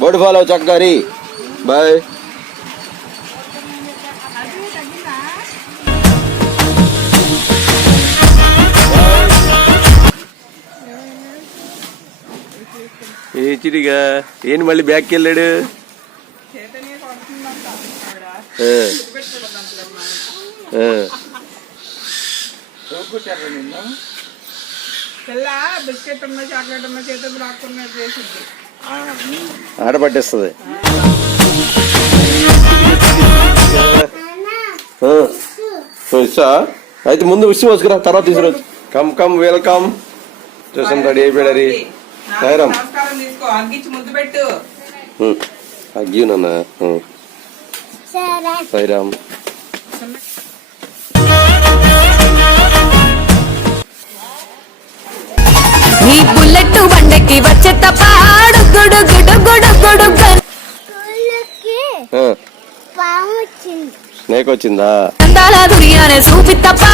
Board follow చక్కగారి బాయ్. ఏ చిరిగా ఏంటి మళ్ళీ బ్యాక్కి వెళ్ళాడు? ఆడ పట్టేస్తుంది. అయితే ముందు విషయం వచ్చుకురా, తర్వాత తీసుకురావచ్చు. Come come welcome. చూసాం రెడీ అయిపోయాడు. అది సాయిరామ్ అగ్గి నాన్న. సాయిరామ్. నీ బుల్లెట్ బండకి వచ్చే తపాడు గుడు గుడు గుడు గుడు స్నేక్ వచ్చిందా? అందాల దునియానే చూపి తప్ప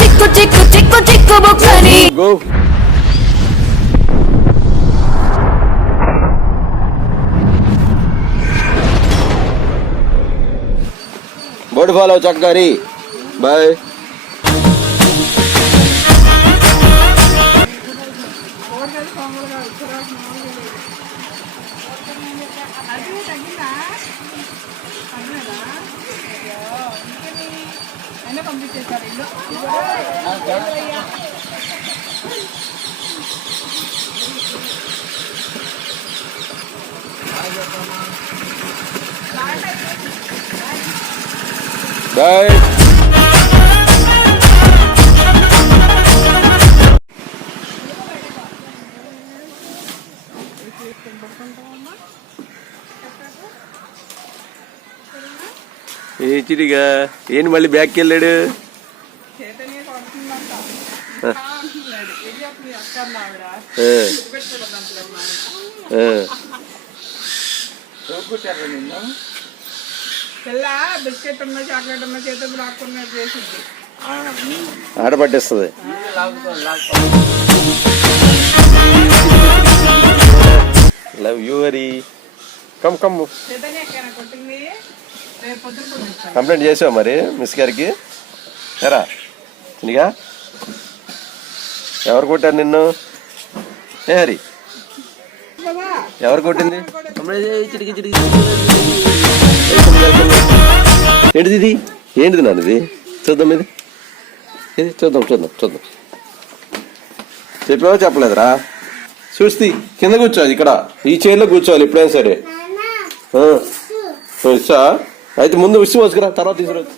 చిక్కు చిక్కు చిక్కు చిక్కు బుక్కని. బోర్డు ఫాలో చక్కగారి బాయ్. బాయ్. ఏ చిరిగా ఏంటి మళ్ళీ బ్యాక్కి వెళ్ళాడు? ఆడ పట్టేస్తుంది. Love you Hari. Come come. Complaint చేసావా మరి మిస్ గారికి? ఎరా చినిగా ఎవరు కొట్టారు నిన్ను? ఏ హరి ఎవరు కొట్టింది? ఏంటిది ఇది? ఏంటిది నాన్న ఇది? చూద్దాం. ఇది చూద్దాం చూద్దాం చూద్దాం. చెప్పావా చెప్పలేదురా? చూస్తే కింద కూర్చోవాలి. ఇక్కడ ఈ చైర్లో కూర్చోవాలి ఎప్పుడైనా సరే. ఇచ్చా అయితే ముందు విషయం వచ్చుకురా, తర్వాత తీసుకురావచ్చు.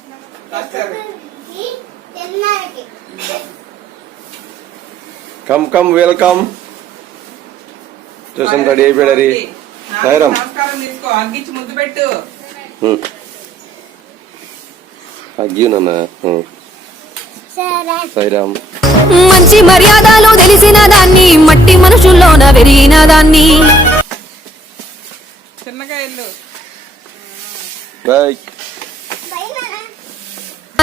Come come welcome. చూసాం రెడీ అయిపోయాడు. అది సాయిరామ్ అగ్గి నాన్న. సాయిరామ్. మంచి మర్యాదలు తెలిసిన దాన్ని, మట్టి మనుషుల్లోన పెరిగిన దాన్ని.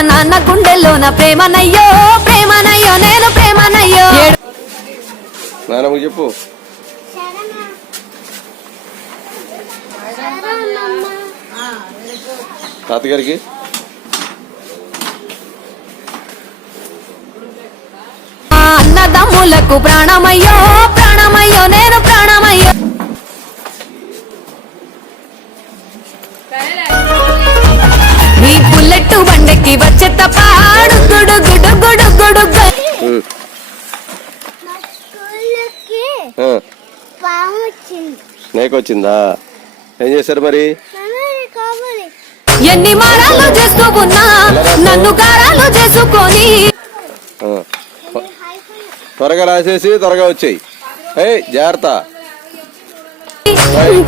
నాన్న గుండెల్లోన ప్రేమనయ్యో ప్రేమనయ్యో నేను ప్రేమనయ్యో. నాన్నకు చెప్పు. తాతగారికి అన్నదమ్ములకు ప్రాణమయ్యో ప్రాణమయ్యో నేను ప్రాణమయ్యో. నీ బుల్లెట్ బండకి వచ్చే తపాడు గుడు గుడు గుడు గుడు. స్నేక్ వచ్చిందా? ఏం చేశారు మరి? ఎన్ని మారాలు చేస్తూ ఉన్నా నన్ను గారాలు చేసుకొని. త్వరగా రాసేసి త్వరగా వచ్చాయి. జాగ్రత్త.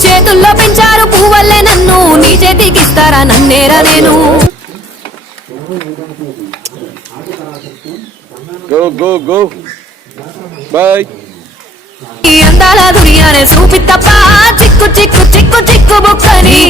చేతుల్లో పెంచారు పువ్వల్లే నన్ను, నీ చేతికి ఇస్తారా నన్నేరా నేను. Go go go boy. అందాల దునియానే చూపి తప్ప చిక్కు చిక్కు చిక్కు చిక్కు బుక్కని.